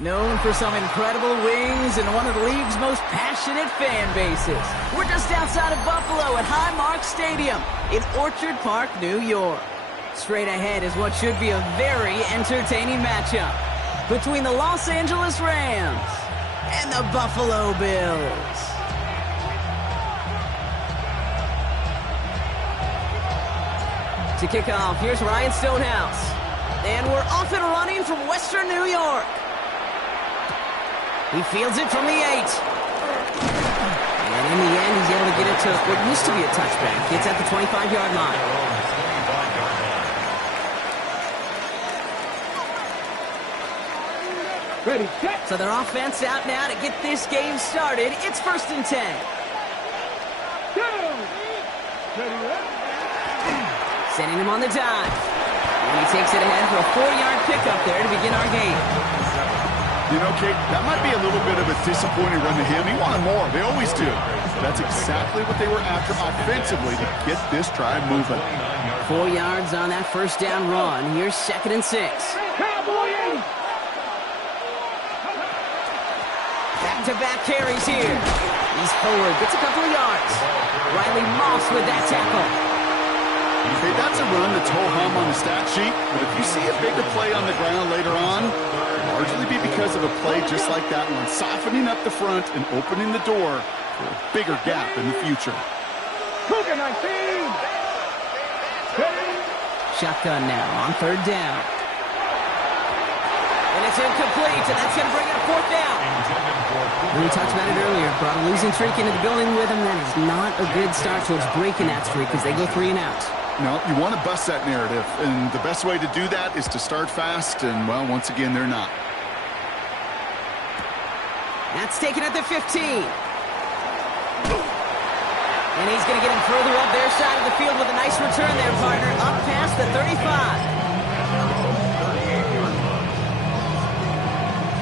Known for some incredible wings and one of the league's most passionate fan bases. We're just outside of Buffalo at Highmark Stadium in Orchard Park, New York. Straight ahead is what should be a very entertaining matchup between the Los Angeles Rams and the Buffalo Bills. To kick off, here's Ryan Stonehouse. And we're off and running from Western New York. He fields it from the 8. And in the end, he's able to get it to what used to be a touchback. It's at the 25-yard line. Ready, set. So their offense out now to get this game started. It's 1st and 10. Sending him on the dive. And he takes it ahead for a 4-yard pickup there to begin our game. You know, Kate, that might be a little bit of a disappointing run to him. He wanted more. They always do. That's exactly what they were after offensively to get this drive moving. 4 yards on that first down run. Here's 2nd and 6. Back-to-back carries here. He's forward, gets a couple of yards. Riley Moss with that tackle. Hey, that's a run that's ho-hum on the stat sheet, but if you see a bigger play on the ground later on, largely be because of a play just like that one, softening up the front and opening the door for a bigger gap in the future. Shotgun now on 3rd down. And it's incomplete, and that's going to bring up 4th down. We talked about it earlier. Brought a losing streak into the building with them. That is not a good start towards breaking that streak as they go 3 and out. No, you want to bust that narrative, and the best way to do that is to start fast, and, well, once again, they're not. That's taken at the 15. And he's going to get him further up their side of the field with a nice return there, partner, up past the 35.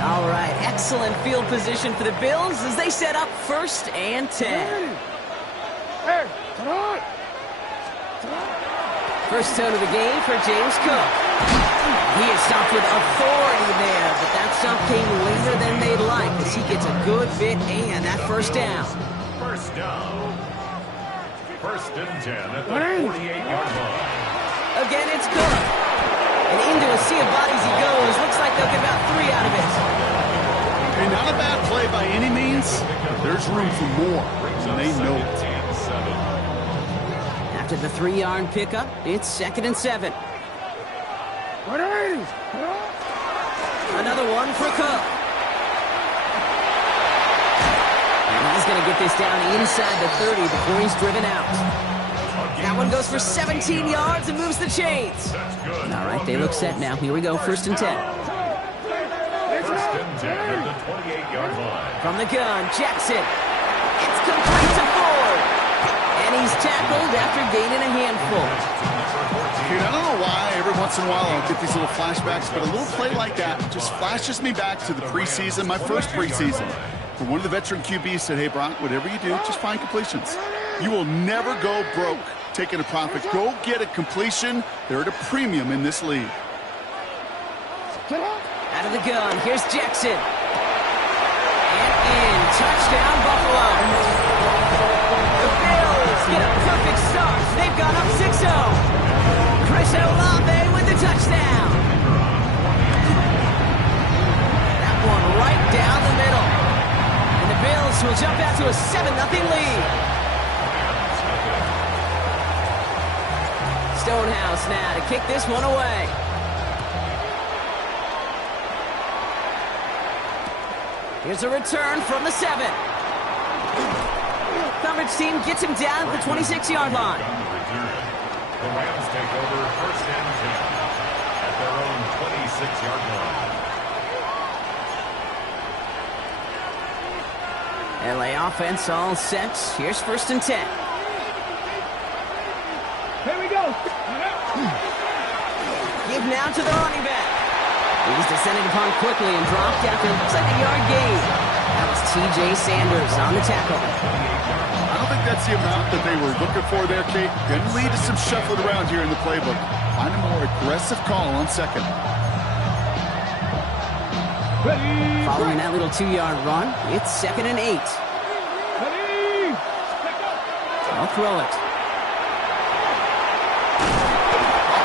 All right, excellent field position for the Bills as they set up 1st and 10. Hey, come on. First tone of the game for James Cook. He is stopped with authority there, but that stop came later than they'd like as he gets a good bit and that 1st down. First down. 1st and 10 at the 48-yard line. Again, it's Cook. And into a sea of bodies he goes. Looks like they'll get about 3 out of it. Hey, not a bad play by any means. There's room for more, and they know it. After the 3-yard pickup, it's 2nd and 7. Another one for Cook. And he's going to get this down inside the 30 before he's driven out. That one goes for 17 yards and moves the chains. All right, they look set now. Here we go, 1st and 10. 1st and 10 at the 28-yard line. From the gun, Jackson. It's complete to Ford. And he's tackled after gaining a handful. Dude, I don't know why every once in a while I'll get these little flashbacks, but a little play like that just flashes me back to the preseason, my first preseason. Where one of the veteran QBs said, hey, Brock, whatever you do, just find completions. You will never go broke taking a profit. Go get a completion. They're at a premium in this league. Out of the gun, here's Jackson. And in, touchdown Buffalo. The Bills get a perfect start. They've gone up 6-0. Chris Olave with the touchdown. That one right down the middle. And the Bills will jump out to a 7-0 lead. Stonehouse now to kick this one away. Here's a return from the 7. Coverage team gets him down at the 26-yard line. The Rams take over 1st and 10 at their own 26-yard line. LA offense all set. Here's 1st and 10. Here we go. Give now to the running back. He's descended upon quickly and dropped after looks like a yard gain. That was T.J. Sanders on the tackle. I don't think that's the amount that they were looking for there, Kate. Going to lead to some shuffling around here in the playbook. Find a more aggressive call on 2nd. Following that little 2-yard run, it's 2nd and 8. Ready. I'll throw it.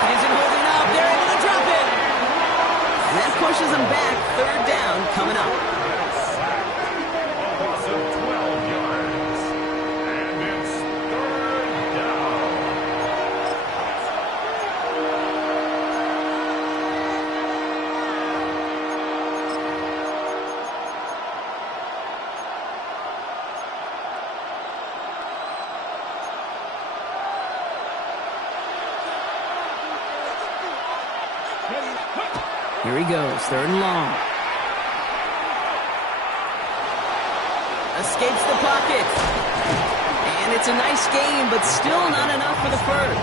Isn't holding up. They're able to drop it. And that pushes them back. 3rd down coming up. Loss of 12 yards. And it's 3rd down. Here he goes, 3rd and long. Escapes the pocket. And it's a nice game, but still not enough for the first.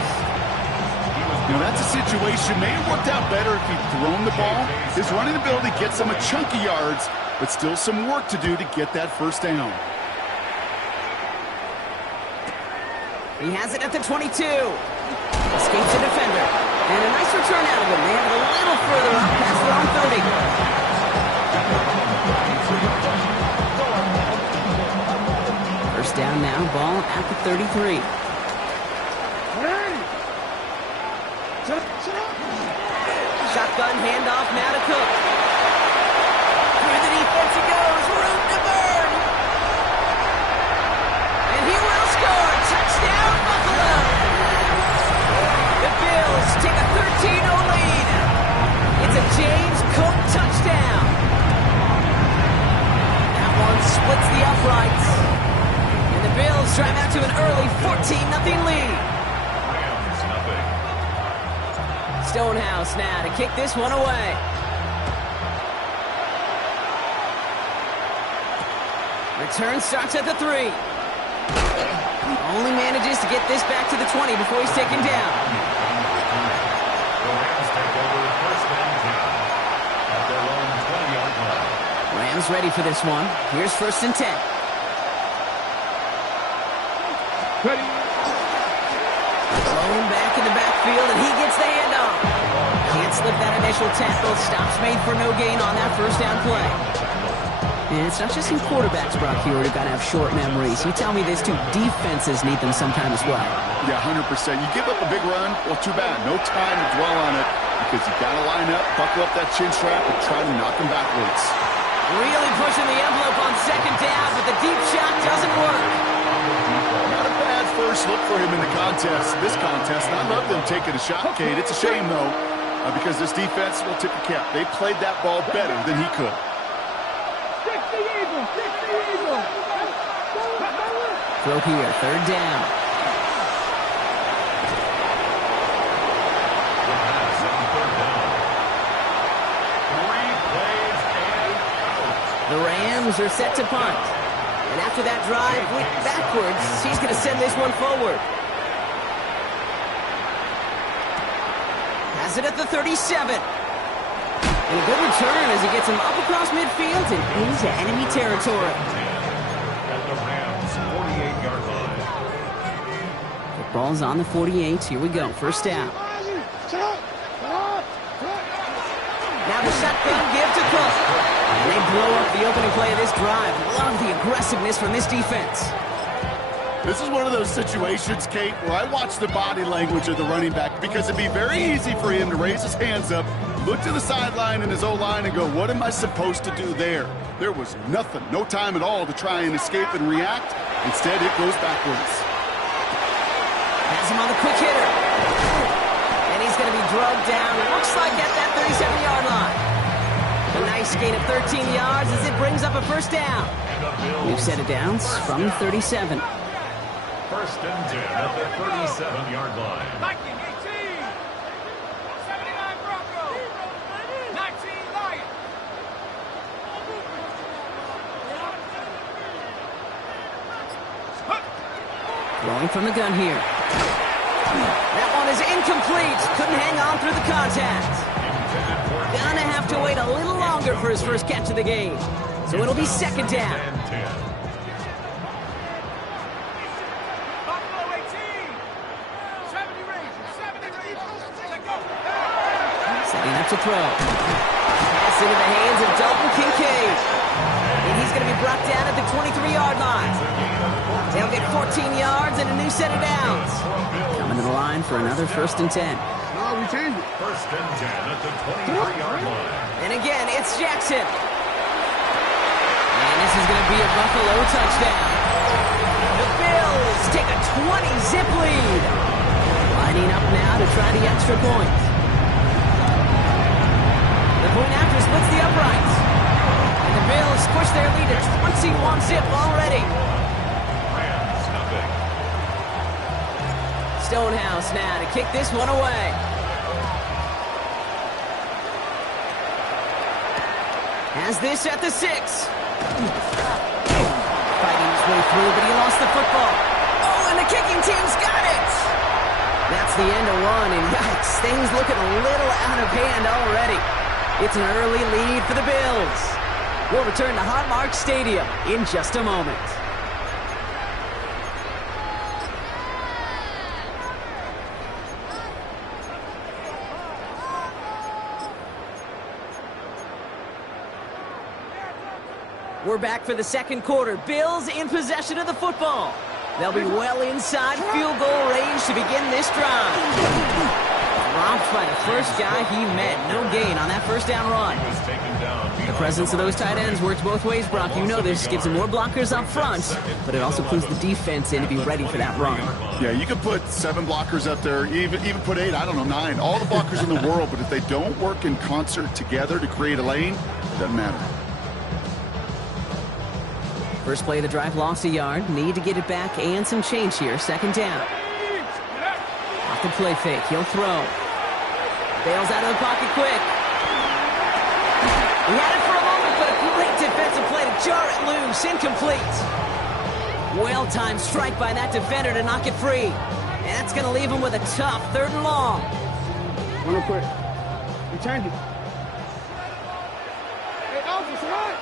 Now, that's a situation. May have worked out better if he'd thrown the ball. His running ability gets him a chunky yards, but still some work to do to get that 1st down. He has it at the 22. Escapes the defender. And a nice return out of him. They have it a little further up past their own 30. First down now, ball at the 33. Shotgun handoff now to Cook. Through the defense he goes, room to burn. And he will score. Touchdown, Buffalo. The Bills take a 13-0 lead. It's a James Cook touchdown. That one splits the uprights. And the Bills drive out to an early 14-0 lead. Rams nothing. Stonehouse now to kick this one away. Return starts at the 3. Only manages to get this back to the 20 before he's taken down. The Rams take over 1st and 10 at their own 20-yard line. Rams ready for this one. Here's 1st and 10. Ready. Thrown back in the backfield, and he gets the handoff. Can't slip that initial tackle. Stops made for no gain on that 1st down play. And it's not just in quarterbacks, Brock, here who've got to have short memories. You tell me this too, defenses need them sometime as well. Yeah, 100%. You give up a big run, well, too bad. No time to dwell on it because you got to line up, buckle up that chin strap, and try to knock him backwards. Really pushing the envelope on 2nd down, but the deep shot doesn't work. Not a bad first look for him in the contest. This contest, and I love them taking a shot, Kate. It's a shame, though, because this defense will tip the cap. They played that ball better than he could. Throw here, 3rd down. The pass on 3rd down. 3 plays and out. The Rams are set to punt. And after that drive went backwards, he's going to send this one forward. Has it at the 37. And a good return as he gets him up across midfield and into enemy territory. At the Rams 48-yard line. The ball's on the 48. Here we go. 1st down. Now the shotgun give to Cook. And they blow up the opening play of this drive. Love the aggressiveness from this defense. This is one of those situations, Kate, where I watch the body language of the running back because it'd be very easy for him to raise his hands up, look to the sideline in his O-line and go, what am I supposed to do there? There was nothing, no time at all to try and escape and react. Instead, it goes backwards. Has him on the quick hitter. And he's going to be drugged down, looks like at that 37-yard line. A nice gain of 13 yards as it brings up a 1st down. We've set it down from 37. 1st and 10 at the 37-yard line. 19, 18. 79 Broncos. 19 Lions. Throwing from the gun here. That one is incomplete. Couldn't hang on through the contact. Gonna have to wait a little longer for his first catch of the game. So it'll be 2nd down. Buffalo 18. 70 Rangers. 70 Rangers. Let's go. Setting up to throw. Pass into the hands of Dalton Kincaid. new set of downs. Coming to the line for another 1st and 10. No, we changed it. 1st and 10 at the 23-yard line. And again, it's Jackson. And this is going to be a Buffalo touchdown. The Bills take a 20-zip lead. Lining up now to try the extra point. The point after splits the uprights. And the Bills push their lead to 21-zip already. Rams, nothing. Stonehouse now to kick this one away. Has this at the 6. Fighting his way through, but he lost the football. Oh, and the kicking team's got it! That's the end of one, and yikes, things looking a little out of hand already. It's an early lead for the Bills. We'll return to Highmark Stadium in just a moment. We're back for the second quarter. Bills in possession of the football. They'll be well inside field goal range to begin this drive. Dropped by the first guy he met. No gain on that first down run. Was taken down. The presence of those tight ends works both ways, Brock. You know this. Gives them more blockers up front, but it also clues the defense in to be ready for that run. Yeah, you could put 7 blockers up there, even put 8, I don't know, 9. All the blockers in the world, but if they don't work in concert together to create a lane, it doesn't matter. First play of the drive lost a yard. Need to get it back and some change here. 2nd down. Off the play fake. He'll throw. Bails out of the pocket quick. He had it for a moment, but a great defensive play to jar it loose. Incomplete. Well-timed strike by that defender to knock it free. And that's going to leave him with a tough 3rd and long. Real quick. We changed it. Hey, Alpha, run!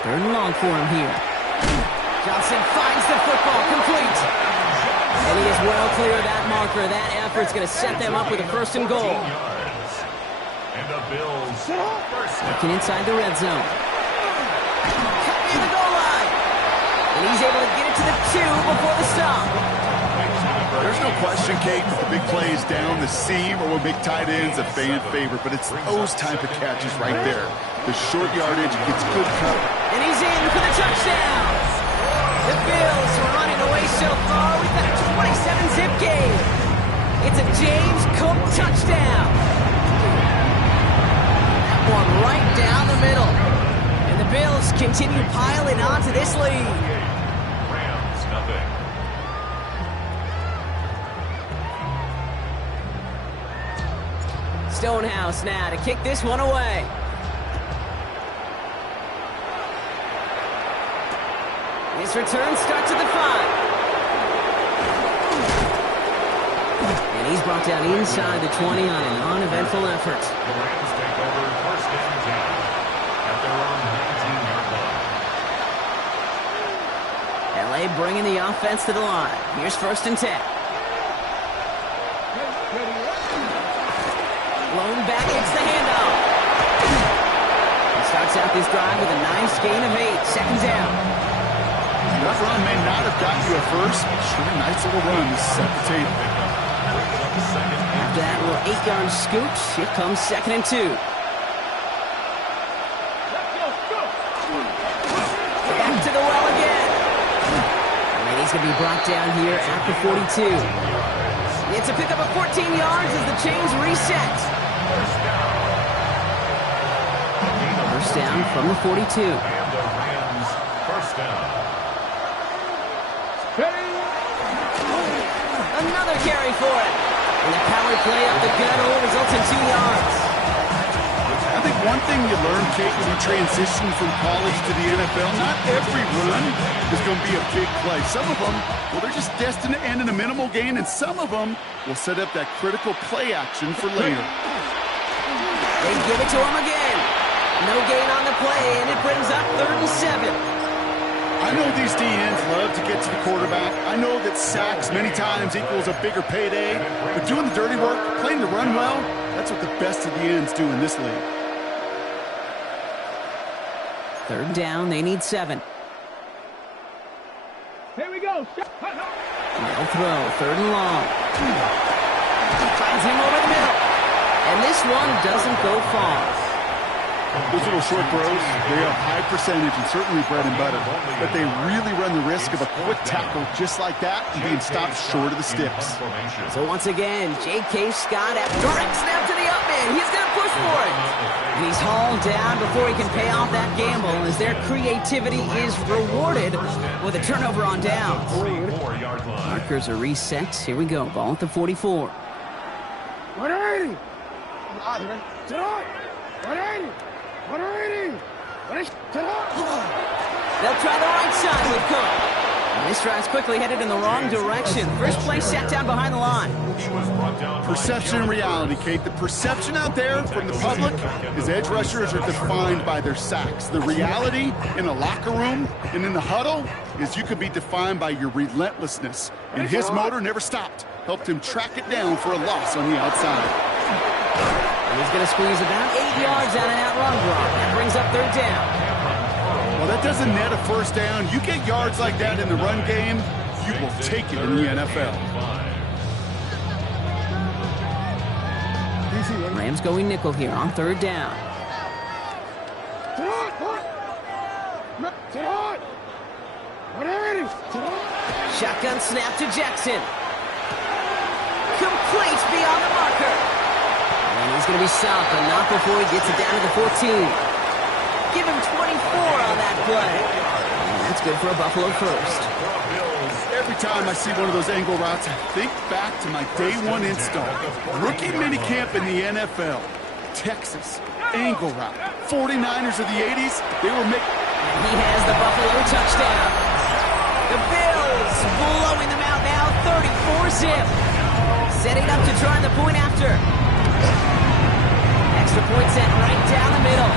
3rd and long for him here. Johnson finds the football, complete. And he is well clear of that marker. That effort's going to set them up with a 1st and goal. And the Bills first Looking inside the red zone. Cut near the goal line. And he's able to get it to the 2 before the stop. There's no question, Kate, that the big plays down the seam or will make tight ends a fan favorite, but it's those type of catches right there. The short yardage gets good cover. And he's in for the touchdown. The Bills are running away so far. We've got a 27-zip game. It's a James Cook touchdown. That one right down the middle. And the Bills continue piling on to this lead. Rams, nothing. Stonehouse now to kick this one away. His return starts at the 5. And he's brought down inside the 20 on an uneventful effort. The Rams take over 1st and 10 at their own 19-yard line. LA bringing the offense to the line. Here's 1st and 10. Lone back gets the handoff. He starts out this drive with a nice gain of 8. 2nd down. That run may not have gotten you at first, but sure, nice little run to set the table. After that little 8-yard scoot, here comes 2nd and 2. Back to the well again. And he's going to be brought down here at the 42. It's a pickup of 14 yards as the chains reset. First down from the 42. And the Rams first down. Another carry for it. And the power play up the gut hole results in 2 yards. I think one thing you learn, Kate, when you transition from college to the NFL, not every run is going to be a big play. Some of them, well, they're just destined to end in a minimal gain, and some of them will set up that critical play action for later. They give it to him again. No gain on the play, and it brings up 3rd and 7. I know these DNs love to get to the quarterback. I know that sacks many times equals a bigger payday, but doing the dirty work, playing the run well, that's what the best of the ends do in this league. 3rd down, they need 7. Here we go. throw. 3rd and long. Finds him over the middle. And this one doesn't go far. Those little short throws, they have high percentage and certainly bread and butter. But they really run the risk of a quick tackle just like that and being stopped short of the sticks. So once again, J.K. Scott at direct snap to the up man. He's going to push for it. And he's hauled down before he can pay off that gamble as their creativity is rewarded with a turnover on downs. Markers are reset. Here we go. Ball at the 44. 180. 180. 180. They'll try the right side with Cook. And this drive's quickly headed in the wrong direction. First play set down behind the line. Perception and reality, Kate. The perception out there from the public is edge rushers are defined by their sacks. The reality in a locker room and in the huddle is you can be defined by your relentlessness. And his motor never stopped. Helped him track it down for a loss on the outside. And he's going to squeeze about 8 yards out of that run block. That brings up 3rd down. Well, that doesn't net a first down. You get yards like that in the run game, you will take it in the NFL. Rams going nickel here on 3rd down. Shotgun snap to Jackson. Complete beyond the marker. And he's going to be stopped, but not before he gets it down to the 14. Give him 24 on that play. And that's good for a Buffalo first. Every time I see one of those angle routes, I think back to my day one install. Rookie minicamp in the NFL. Texas, angle route. 49ers of the 80s, they were making... And he has the Buffalo touchdown. The Bills blowing them out now, 34-zip. Setting up to try the point after. Extra point set right down the middle.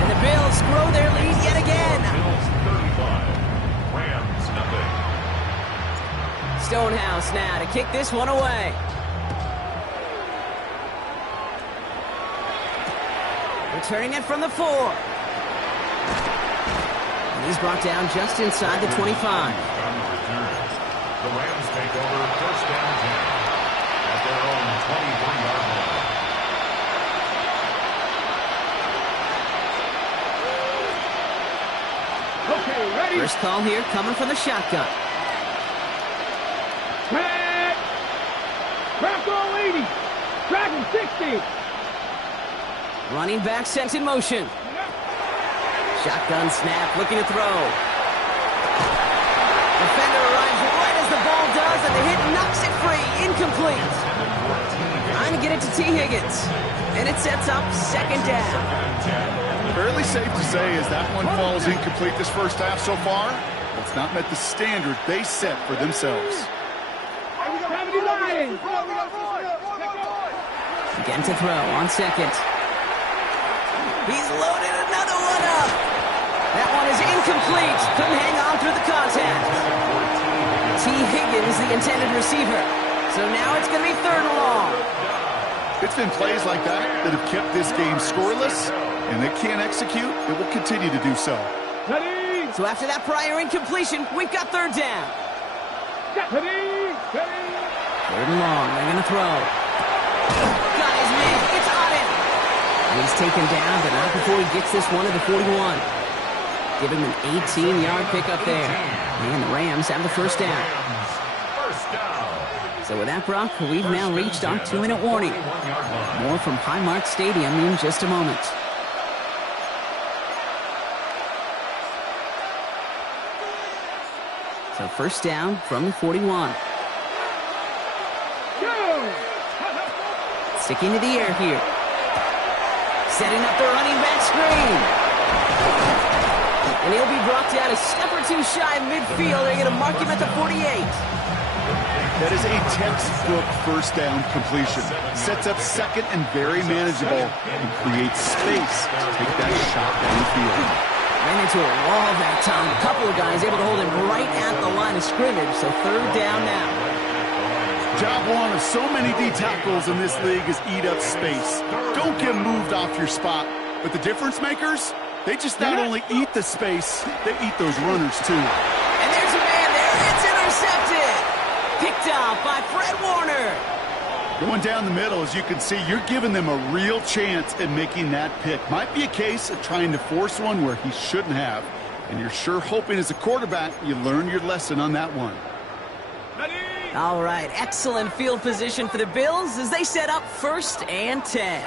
And the Bills grow their lead yet again. Bills 35, Rams nothing. Stonehouse now to kick this one away. Returning it from the 4. And he's brought down just inside the 25. The Rams take over 1st down 10 at their own 23-yard line. Okay, ready? First call here coming from the shotgun. Back. Back all 80. Dragon 60. Running back sent in motion. Shotgun snap, looking to throw. Defender arrives right as the ball does, and the hit knocks it free. Incomplete. Trying to get it to T. Higgins. And it sets up 2nd down. Fairly safe to say as that one falls incomplete this first half so far, it's not met the standard they set for themselves. Again to throw on 2nd. He's loaded another one up. That one is incomplete. Couldn't hang on through the contact. T. Higgins, the intended receiver. So now it's going to be 3rd and long. It's been plays like that that have kept this game scoreless, and they can't execute. It will continue to do so. So after that prior incompletion, we've got 3rd down. 3rd and long. They're going to throw. Got his man. It's on him. And he's taken down, but not before he gets this one to the 41. Give him an 18-yard pickup there. And the Rams have the 1st down. So with that, Brock, we've now reached our 2-minute warning. More from Highmark Stadium in just a moment. So 1st down from the 41. Sticking to the air here. Setting up the running back screen. And he'll be brought down a step or two shy of midfield. They're going to mark him at the 48. That is a textbook 1st down completion. Sets up 2nd and very manageable and creates space to take that shot downfield. Ran into a wall that time. A couple of guys able to hold him right at the line of scrimmage. So 3rd down now. Job one of so many D tackles in this league is eat up space. Don't get moved off your spot. But the difference makers, they just not only eat the space, they eat those runners too. And there's a man there. It's intercepted. picked off by Fred Warner. Going down the middle, as you can see, you're giving them a real chance at making that pick. Might be a case of trying to force one where he shouldn't have. And you're sure hoping as a quarterback you learn your lesson on that one. All right, excellent field position for the Bills as they set up 1st and 10.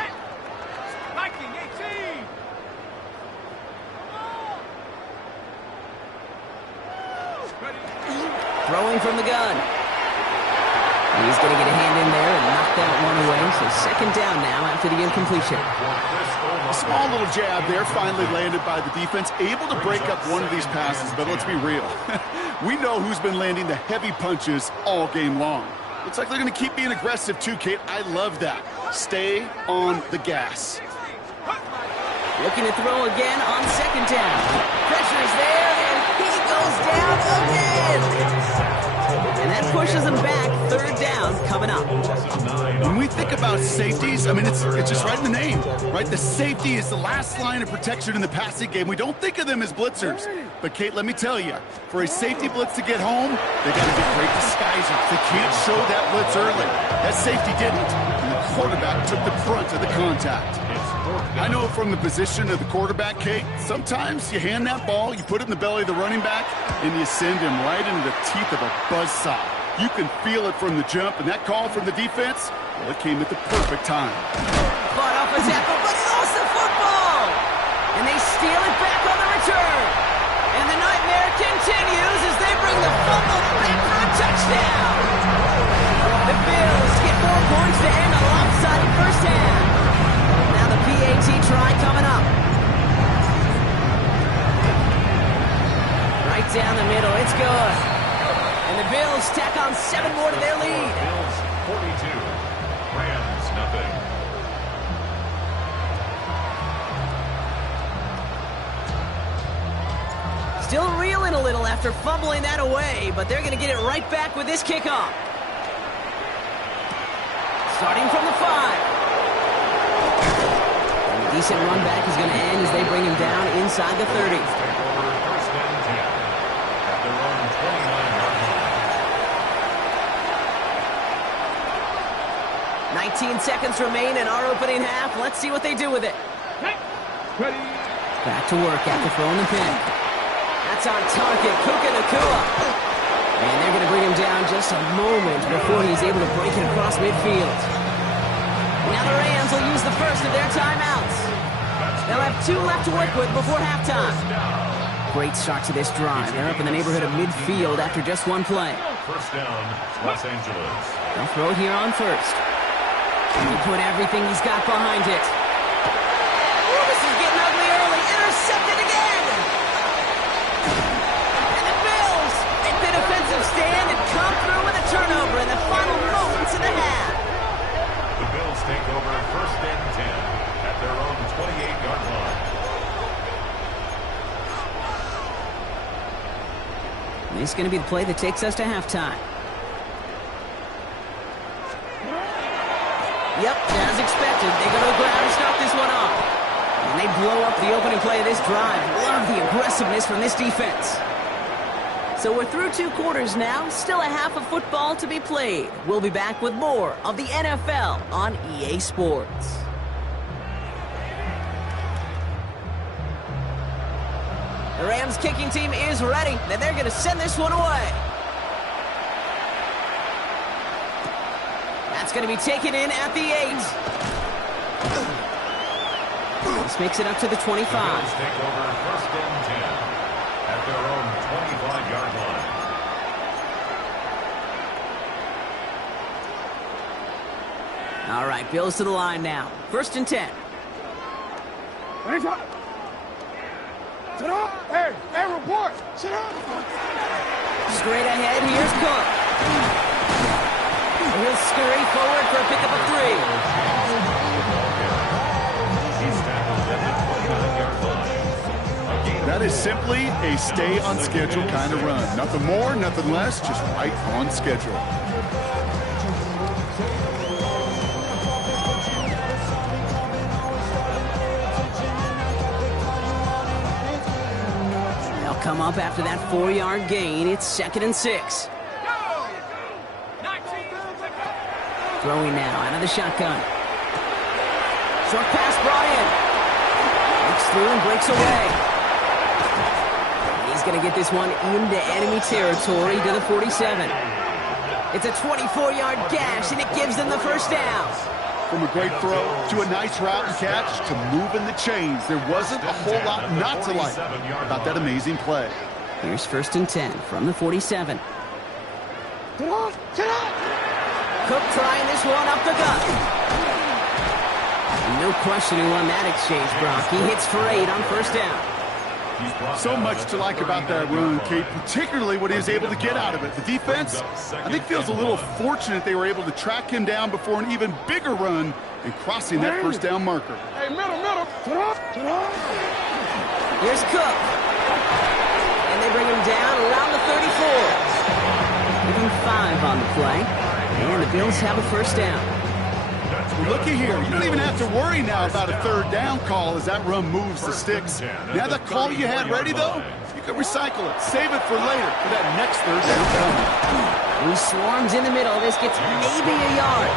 Viking 18. Throwing from the gun. He's going to get a hand in there and knock that one away. So 2nd down now after the incompletion. A small little jab there, finally landed by the defense. Able to break up one of these passes, but let's be real. We know who's been landing the heavy punches all game long. Looks like they're going to keep being aggressive too, Kate. I love that. Stay on the gas. Looking to throw again on 2nd down. Pressure is there, and he goes down again. And that pushes him back. 3rd down coming up. When we think about safeties, I mean, it's just right in the name, right? The safety is the last line of protection in the passing game. We don't think of them as blitzers. But, Kate, let me tell you, for a safety blitz to get home, they got to be great disguisers. They can't show that blitz early. That safety didn't, and the quarterback took the brunt of the contact. I know from the position of the quarterback, Kate, sometimes you hand that ball, you put it in the belly of the running back, and you send him right into the teeth of a buzzsaw. You can feel it from the jump, and that call from the defense, well, it came at the perfect time. Fought off a tackle, but he lost the football! And they steal it back on the return. And the nightmare continues as they bring the fumble back for a touchdown. The Bills get more points to end a lopsided 1st half. Now the PAT try coming up. Right down the middle, it's good. And the Bills tack on 7 more to their lead. Bills 42, Rams nothing. Still reeling a little after fumbling that away, but they're going to get it right back with this kickoff. Starting from the 5. And a decent run back is going to end as they bring him down inside the 30. 19 seconds remain in our opening half. Let's see what they do with it. Back to work after throwing the pin. That's on target, Puka Nacua. And they're going to bring him down just a moment before he's able to break it across midfield. Now the Rams will use the first of their timeouts. They'll have 2 left to work with before halftime. Great start to this drive. They're up in the neighborhood of midfield after just 1 play. 1st down, Los Angeles. They'll throw it here on 1st. And he put everything he's got behind it. Ooh, this is getting ugly early. Intercepted again. And the Bills make the defensive stand and come through with a turnover in the final moments of the half. The Bills take over 1st and 10 at their own 28-yard line. And this is going to be the play that takes us to halftime. Yep, as expected, they go to the ground and start this one off. And they blow up the opening play of this drive. Love the aggressiveness from this defense. So we're through 2 quarters now, still a half of football to be played. We'll be back with more of the NFL on EA Sports. The Rams kicking team is ready, and they're going to send this one away. That's going to be taken in at the 8. This makes it up to the 25. The Bills take over 1st and 10 at their own 25-yard line. All right, Bills to the line now. 1st and 10. Sit up! Hey, report! Sit up! Straight ahead, here's Cook. He'll scurry forward for a pickup of 3. He's tackled at the 29-yard line. That is simply a stay on schedule kind of run. Nothing more, nothing less, just right on schedule. They'll come up after that 4-yard gain. It's 2nd and 6. Throwing now out of the shotgun. Short pass brought in. Looks through and breaks away. He's going to get this one into enemy territory to the 47. It's a 24-yard gash, and it gives them the first down. From a great throw to a nice route and catch to moving the chains, there wasn't a whole lot not to like about that amazing play. Here's 1st and 10 from the 47. Cook trying this one up the gut. No question who won that exchange, Brock. He hits for 8 on 1st down. So much to like about that run, Kate, particularly what he was able to get out of it. The defense, I think, feels a little fortunate they were able to track him down before an even bigger run and crossing that 1st down marker. Hey, middle. Here's Cook. And they bring him down around the 34. Give him 5 on the play. And the Bills have a 1st down. Well, looky here. You don't even have to worry now about a 3rd down call as that run moves the sticks. Now that call you had ready, though, you can recycle it. Save it for later for that next 3rd down coming. He swarms in the middle. This gets maybe a yard.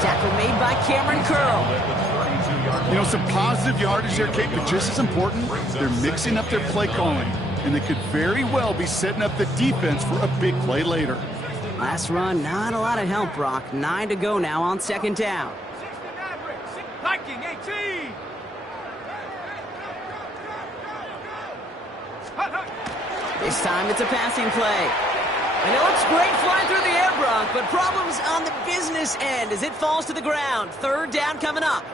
Tackle made by Cameron Curl. You know, some positive yardage there, Kate, but just as important, they're mixing up their play calling. And they could very well be setting up the defense for a big play later. Last run, not a lot of help, Brock. 9 to go now on 2nd down. Viking 18. This time it's a passing play. I know it's great flying through the air, Brock, but problems on the business end as it falls to the ground. 3rd down coming up.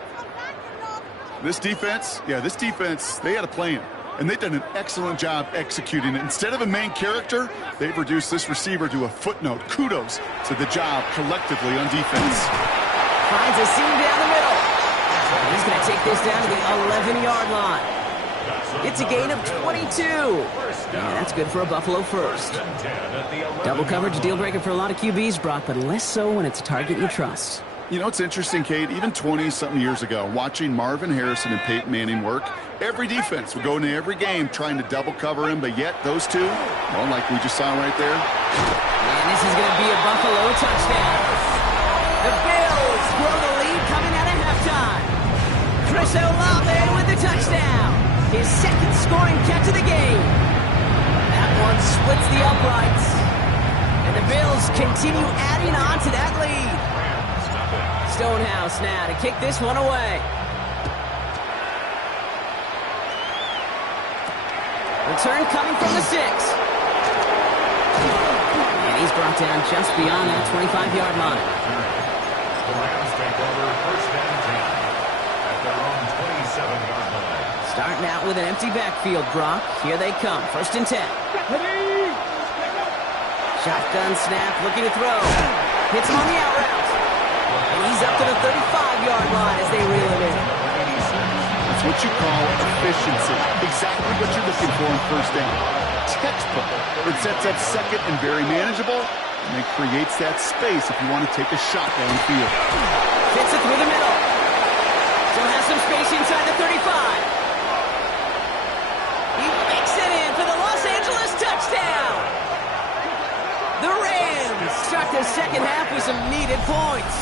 This defense, they had a plan. And they've done an excellent job executing it. Instead of a main character, they've reduced this receiver to a footnote. Kudos to the job collectively on defense. Finds a seam down the middle. He's going to take this down to the 11-yard line. It's a gain of 22. And that's good for a Buffalo 1st. Double coverage deal breaker for a lot of QBs, Brock, but less so when it's a target you trust. You know, it's interesting, Kate, even 20-something years ago, watching Marvin Harrison and Peyton Manning work, every defense would go into every game trying to double cover him, but yet those two, well, like we just saw right there. And this is going to be a Buffalo touchdown. The Bills grow the lead coming out of halftime. Chris Olave with the touchdown. His 2nd scoring catch of the game. That one splits the uprights. And the Bills continue adding on to that lead. Stonehouse now to kick this one away. Return coming from the 6. And he's brought down just beyond that 25-yard line. The Rams take over 1st and 10 at their own 27-yard line. Starting out with an empty backfield, Brock. Here they come. 1st and 10. Shotgun snap, looking to throw. Hits him on the out route. And he's up to the 35-yard line as they reel it in. That's what you call efficiency. Exactly what you're looking for on 1st down. Textbook. It sets up 2nd and very manageable, and it creates that space if you want to take a shot downfield. Fits it through the middle. Still has some space inside the 35. He makes it in for the Los Angeles touchdown. The Rams start the 2nd half with some needed points.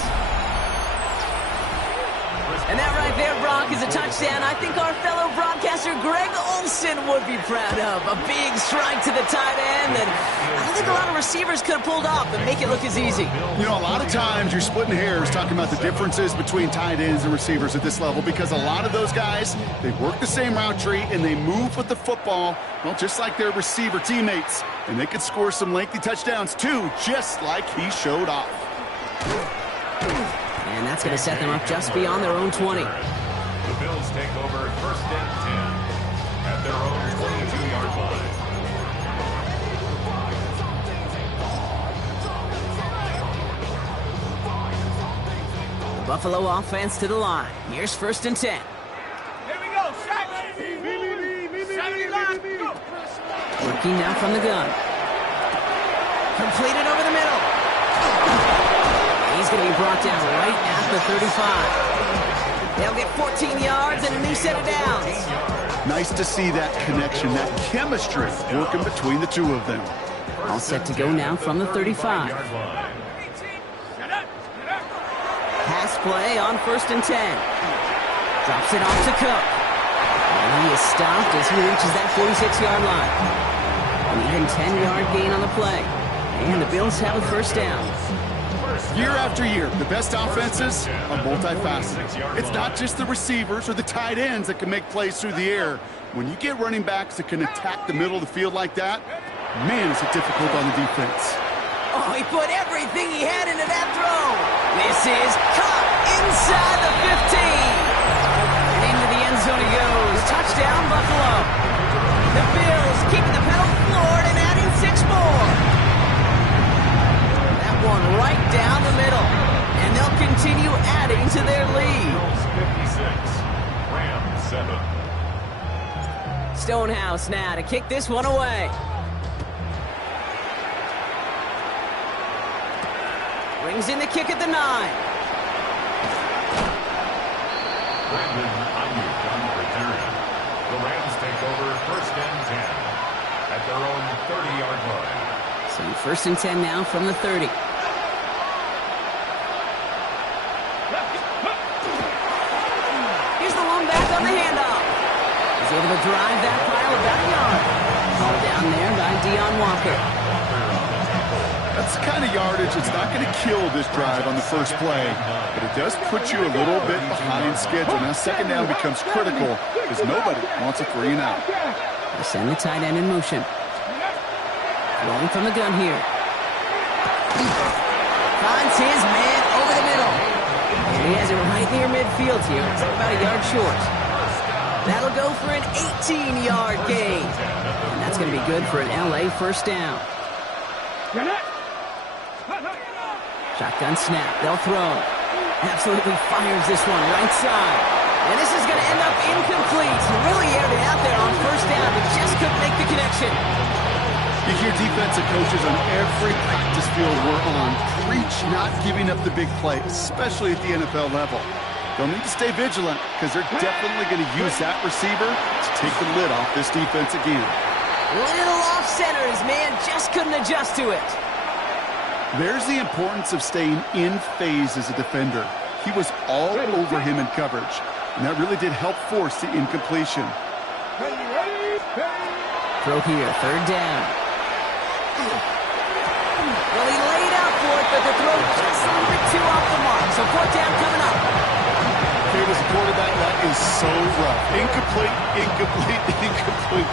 And that right there, Brock, is a touchdown I think our fellow broadcaster Greg Olsen would be proud of. A big strike to the tight end that I don't think a lot of receivers could have pulled off and make it look as easy. You know, a lot of times you're splitting hairs talking about the differences between tight ends and receivers at this level because a lot of those guys, they work the same route tree and they move with the football, well, just like their receiver teammates. And they could score some lengthy touchdowns too, just like he showed off. And that's going to set them up just beyond their own 20. The Bills take over 1st and 10 at their own 22-yard line. The Buffalo offense to the line. Here's 1st and 10. Here we go. 70 line. Go. Working now from the gun. Completed over the middle. He's going to be brought down right at the 35. They'll get 14 yards and a new set of downs. Nice to see that connection, that chemistry working between the two of them. All set to go now from the 35. play on 1st and 10. Drops it off to Cook. And he is stopped as he reaches that 46-yard line. An even 10-yard gain on the play. And the Bills have a 1st down. Year after year, the best offenses are multifaceted. It's not just the receivers or the tight ends that can make plays through the air. When you get running backs that can attack the middle of the field like that, man, is it difficult on the defense. Oh, he put everything he had into that throw. This is caught inside the 15. And into the end zone he goes. Touchdown, Buffalo. The Bills keeping the pedal floored and adding 6 more. That one right down the middle. And they'll continue adding to their lead. Bills 56, Rams 7. Stonehouse now to kick this one away. Brings in the kick at the 9. Brandon Ayuk on the return. The Rams take over 1st and 10 at their own 30-yard line. So 1st and 10 now from the 30. Here's the lone back on the handoff. He's able to drive that pile about a yard. Called down there by Dion Walker. That's the kind of yardage that's not going to kill this drive on the first play, but it does put you a little bit behind schedule. Now 2nd down becomes critical because nobody wants a 3 and out. They send the tight end in motion. Rolling from the gun here. Finds his man over the middle. And he has it right near midfield here. It's about a yard short. That'll go for an 18-yard gain. And that's going to be good for an LA 1st down. Shotgun snap. They'll throw. Absolutely fires this one right side. And this is going to end up incomplete. Really aired it out there on 1st down, but just couldn't make the connection. You hear defensive coaches on every practice field we're on preach not giving up the big play, especially at the NFL level. They'll need to stay vigilant because they're definitely going to use that receiver to take the lid off this defense again. Little off center. His man just couldn't adjust to it. There's the importance of staying in phase as a defender. He was all over him in coverage, and that really did help force the incompletion. Throw here, 3rd down. Well, he laid out for it, but the throw just a little bit too off the mark. So 4th down coming up. Okay, as a quarterback, that is so rough. Incomplete, incomplete, incomplete.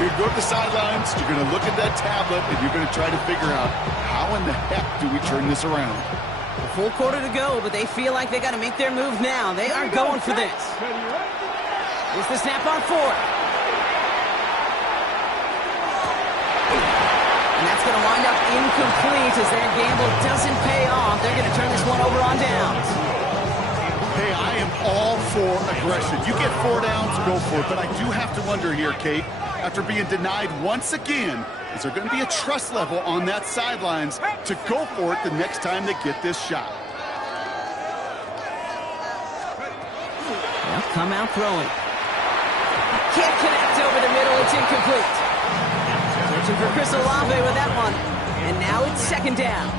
You're going to go to the sidelines, you're going to look at that tablet, and you're going to try to figure out how in the heck do we turn this around. A full quarter to go, but they feel like they got to make their move now. They are going for this. Here's the snap on 4th. And that's going to wind up incomplete as their gamble doesn't pay off. They're going to turn this one over on downs. Hey, I am all for aggression. You get 4 downs, go for it. But I do have to wonder here, Kate, after being denied once again, is there going to be a trust level on that sidelines to go for it the next time they get this shot? They'll come out throwing. Can't connect over the middle. It's incomplete. Searching for Chris Olave with that one. And now it's 2nd down.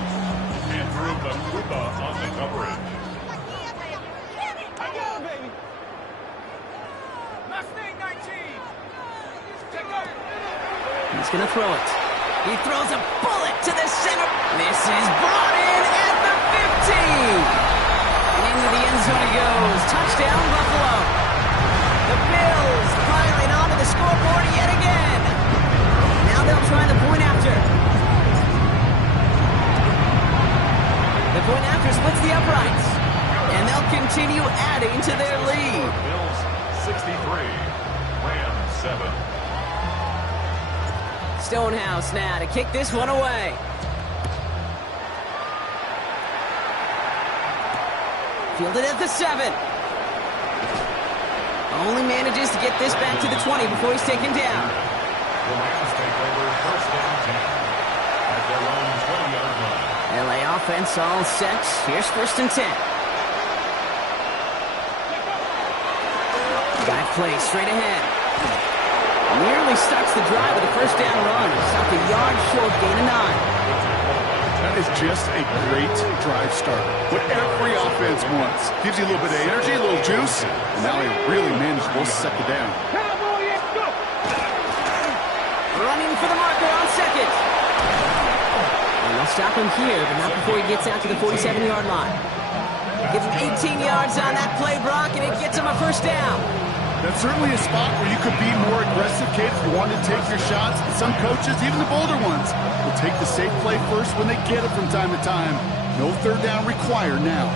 Andrew Bakuba on the coverage. Mustang 19. Take over. He's going to throw it. He throws a bullet to the center. This is brought in at the 15. And into the end zone he goes. Touchdown, Buffalo. The Bills piling onto the scoreboard yet again. Now they'll try the point after. The point after splits the uprights. And they'll continue adding to their lead. Bills 63, Rams 7. Stonehouse now to kick this one away. Fielded at the 7. Only manages to get this back to the 20 before he's taken down. The Rams take over 1st and 10 at their own 20-yard line. LA offense all set. Here's 1st and 10. Back play straight ahead. Nearly starts the drive with a 1st down run. Stopped a yard short, gain of 9. is just a great drive starter. What every offense wants. Gives you a little bit of energy, a little juice, and now he really managed both second down. Running for the marker on second. And they'll stop him here, but not before he gets out to the 47-yard line. Gives him 18 yards on that play, Brock, and it gets him a first down. That's certainly a spot where you could be more aggressive, kid, if you want to take your shots. Some coaches, even the bolder ones, will take the safe play first when they get it from time to time. No third down required now.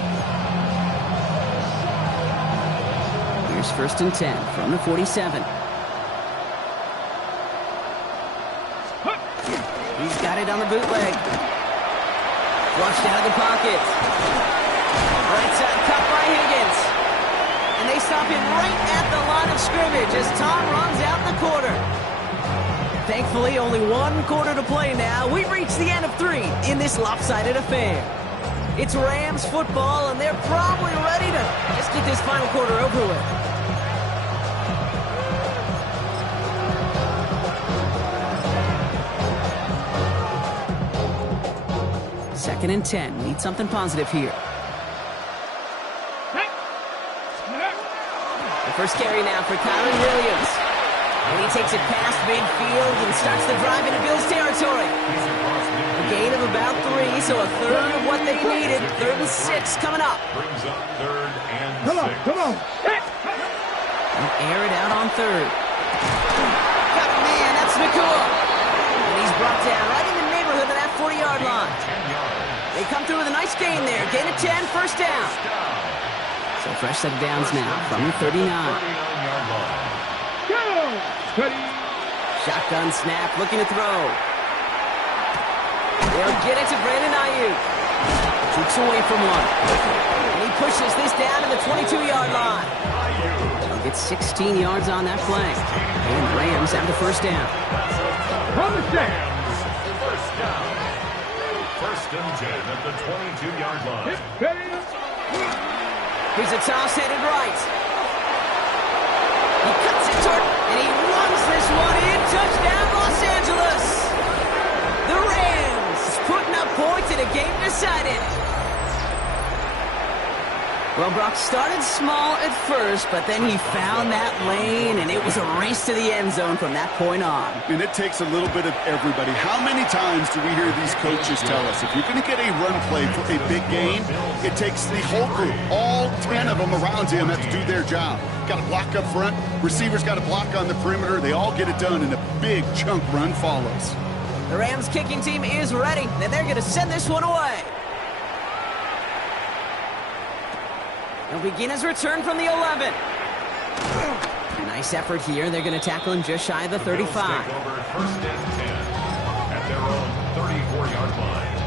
Here's first and 10 from the 47. He's got it on the bootleg. Flushed out of the pocket. Right side cut by Higgins. And they stop him right at the line of scrimmage as Tom runs out the quarter. Thankfully, only one quarter to play now. We've reached the end of 3 in this lopsided affair. It's Rams football, and they're probably ready to just get this final quarter over with. Second and 10. Need something positive here. The first carry now for Kyren Williams. And he takes it past midfield and starts the drive into Bills territory. A gain of about 3, so a third of what they needed. 3rd and 6 coming up. Brings up 3rd and 6. Come on. They'll air it out on 3rd. Got a man, that's McCool. And he's brought down right in the neighborhood of that 40-yard line. They come through with a nice gain there. Gain of 10, first down. So fresh set of downs now from the 39. Shotgun snap, looking to throw. They'll get it to Brandon Ayuk. Jukes away from one. And he pushes this down to the 22-yard line. He'll get 16 yards on that play. And the Rams have the first down. First down. First and 10 at the 22-yard line. Here's a toss headed right. He cuts it toward, and he runs this one in. Touchdown, Los Angeles. The Rams putting up points in a game decided. Well, Brock started small at first, but then he found that lane, and it was a race to the end zone from that point on. And it takes a little bit of everybody. How many times do we hear these coaches tell us, if you're going to get a run play for a big game, it takes the whole group, all 10 of them around him have to do their job. Got to block up front, receivers got to block on the perimeter. They all get it done, and a big chunk run follows. The Rams kicking team is ready, and they're going to send this one away. He'll begin his return from the 11. Nice effort here. They're going to tackle him just shy of the 35. First and 10 at their own 34-yard line.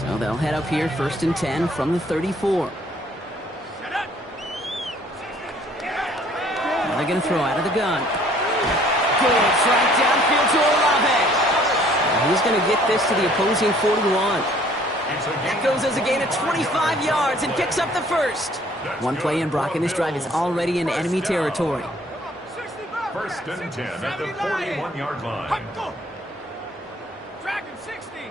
So they'll head up here, first and 10 from the 34. Now they're going to throw out of the gun. Goes right downfield to Olave. And he's going to get this to the opposing 41. That goes as a gain of 25 yards and picks up the first. One play in, Brock, and this drive is already in enemy territory. First and 10 at the 41-yard line. Track him 60.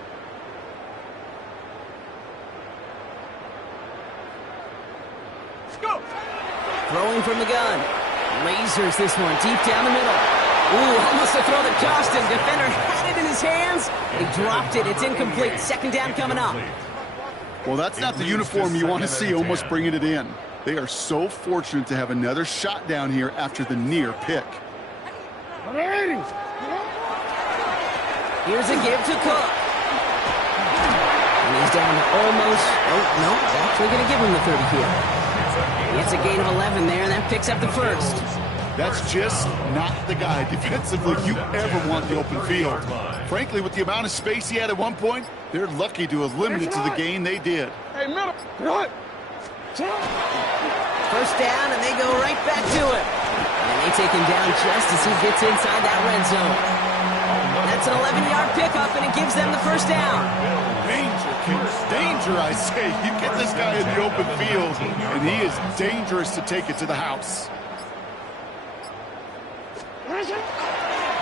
Let's go. Throwing from the gun. Lasers this one deep down the middle. Ooh, almost a throw that cost him. Defender had it in his hands. He dropped it. It's incomplete. Second down coming up. Well, that's not the uniform you want to see almost bringing it in. They are so fortunate to have another shot down here after the near pick. Here's a give to Cook. And he's down to almost, oh, no, actually going to give him the 30 here. It's a gain of 11 there, and that picks up the first. That's just not the guy defensively you ever want the open field. Frankly, with the amount of space he had at one point, they're lucky to have limited to the gain they did. Hey, middle. Right. First down, and they go right back to him. And they take him down just as he gets inside that red zone. That's an 11-yard pickup, and it gives them the first down. Danger, kids. Danger, I say. You get this guy in the open field, and he is dangerous to take it to the house.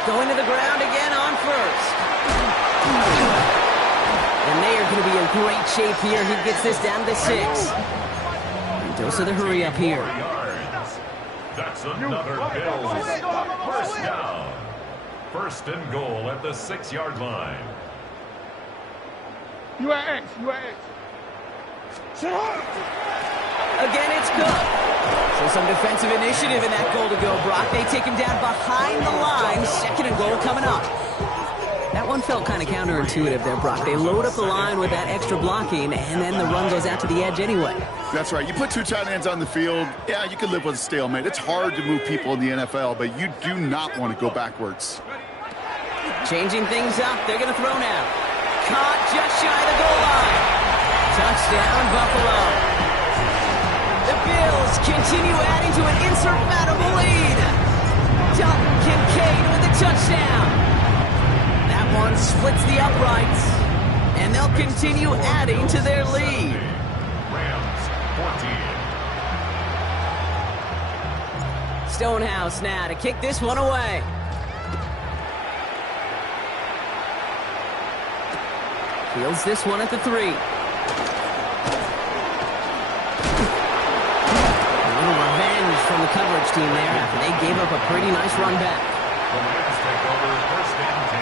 Going to the ground again on first. And they are going to be in great shape here. He gets this down to 6. And dose of the hurry up here. That's another Bills first down. First and goal at the 6-yard line. You are X. Again, it's good. So some defensive initiative in that goal to go, Brock. They take him down behind the line. Second and goal coming up. That one felt kind of counterintuitive there, Brock. They load up the line with that extra blocking, and then the run goes out to the edge anyway. That's right. You put 2 tight ends on the field, yeah, you can live with a stalemate. It's hard to move people in the NFL, but you do not want to go backwards. Changing things up. They're going to throw now. Caught just shy of the goal line. Touchdown, Buffalo. The Bills continue adding to an insurmountable lead. Dalton Kincaid with the touchdown. That one splits the uprights, and they'll continue adding to their lead. Rams 14. Stonehouse now to kick this one away. Fields this one at the 3. A little revenge from the coverage team there after they gave up a pretty nice run back. The Rams take over first and 10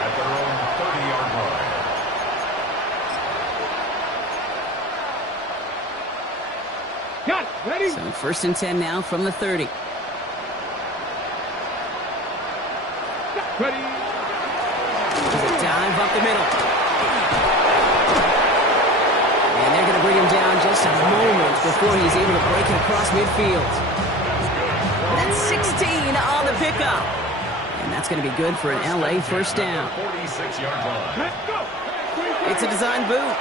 at their own 30-yard line. Got it. Ready? So first and 10 now from the 30. Ready. There's a dive up the middle. And they're going to bring him down just a moment before he's able to break it across midfield. That's 16 on the pickup. And that's going to be good for an LA first down. 46-yard line. Let's go. It's a design boot.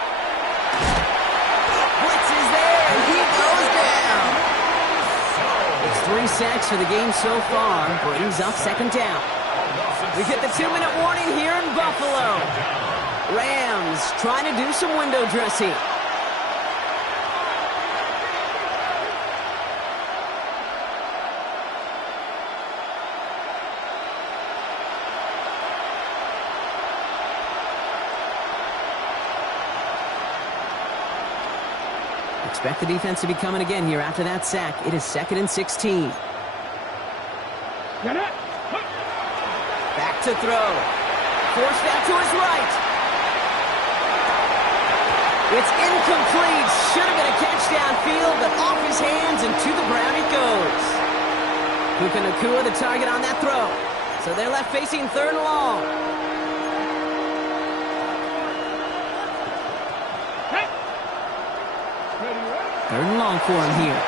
Blitz is there, and he goes down. It's 3 sacks for the game so far. Brings up second down. We get the 2-minute warning here in Buffalo. Rams trying to do some window dressing. Expect the defense to be coming again here after that sack. It is 2nd and 16. Get it. Back to throw. Forced out to his right. It's incomplete. Should have been a catch downfield, but off his hands and to the ground it goes. Puka Nacua the target on that throw. So they're left facing 3rd and long. Hey. Ready. 3rd and long for him here.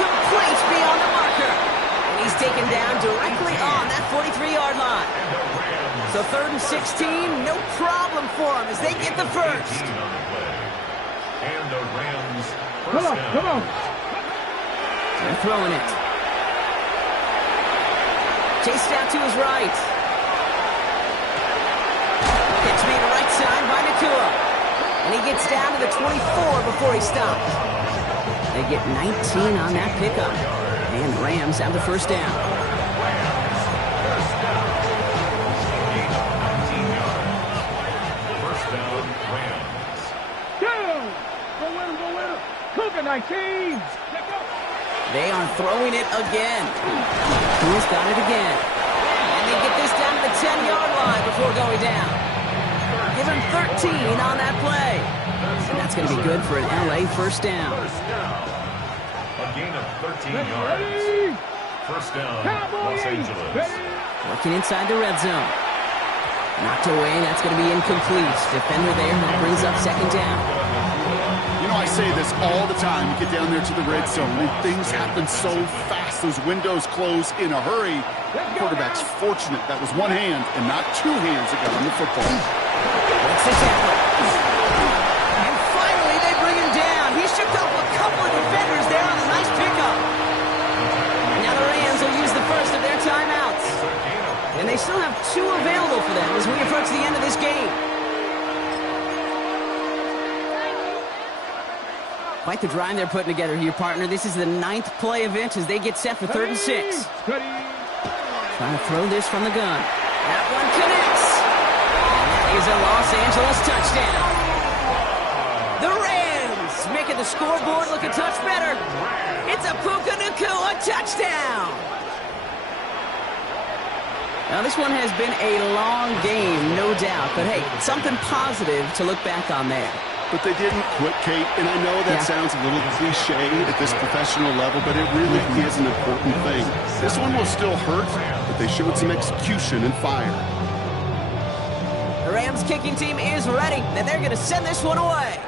Complete beyond the marker. And he's taken down directly on that 43-yard line. So 3rd and 16, no problem for them as they get the first. And the Rams Come first on. down. Come on. They're throwing it. Chased out to his right. Pitch made right side by Nacua. And he gets down to the 24 before he stopped. They get 19 on that pickup. And the Rams have the first down. First down, Rams. Go. Go win him. Go win him. Puka 19. Let's go. They are throwing it again. Who's got it again? And they get this down to the 10-yard line before going down. Give him 13 on that play. And that's going to be good for an LA first down. First down. A gain of 13 yards. Ready. First down, Cowboys. Los Angeles. Ready. Working inside the red zone. Knocked away. That's going to be incomplete. Defender there. That brings up second down. You know, I say this all the time. You get down there to the red zone, and things happen so fast. Those windows close in a hurry. Quarterback's fortunate that was one hand and not 2 hands that got on the football. Breaks the tackle. And finally, they bring him down. He shook up a couple of defenders there on a nice pickup. Now the Rams will use the first of their timeouts. And they still have 2 available for them as we approach the end of this game. Quite the drive they're putting together here, partner. This is the 9th play of it as they get set for 3rd and 6. Ready. Trying to throw this from the gun. That one connects. is a Los Angeles touchdown. The Rams making the scoreboard look a touch better. It's a Puka Nacua touchdown. Now, this one has been a long game, no doubt. But, hey, something positive to look back on there. But they didn't quit, Kate, and I know that sounds a little cliche at this professional level, but it really is an important thing. This one will still hurt, but they showed some execution and fire. The Rams kicking team is ready, and they're going to send this one away.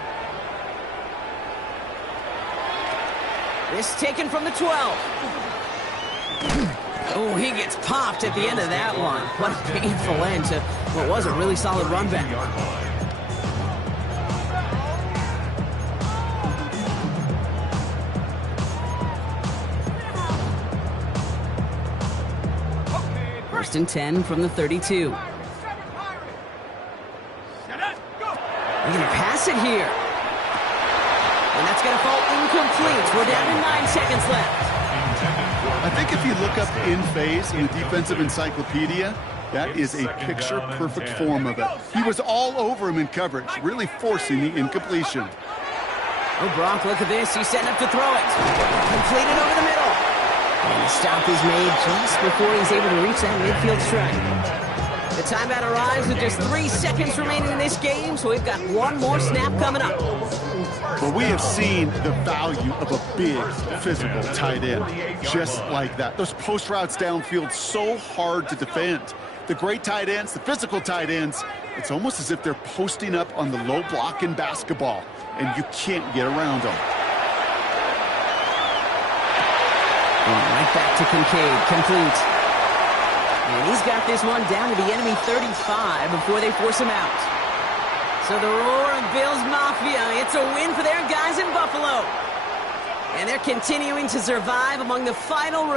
This taken from the 12. Oh, he gets popped at the end of that one. What a painful end to what was a really solid run back. First and 10 from the 32. They're going to pass it here. And that's going to fall incomplete. We're down to 9 seconds left. I think if you look up in phase in the defensive encyclopedia, that is a picture-perfect form of it. He was all over him in coverage, really forcing the incompletion. Oh, Brock, look at this. He's setting up to throw it. Completed over the middle. And the stop is made just before he's able to reach that midfield strike. The timeout arrives with just 3 seconds remaining in this game, so we've got one more snap coming up. Well, we have seen the value of a big, physical tight end, just like that. Those post routes downfield, so hard to defend. The great tight ends, the physical tight ends, it's almost as if they're posting up on the low block in basketball, and you can't get around them. Right back to Kincaid, complete. And he's got this one down to the enemy 35 before they force him out. So the roar of Bills Mafia, it's a win for their guys in Buffalo. And they're continuing to survive among the final remaining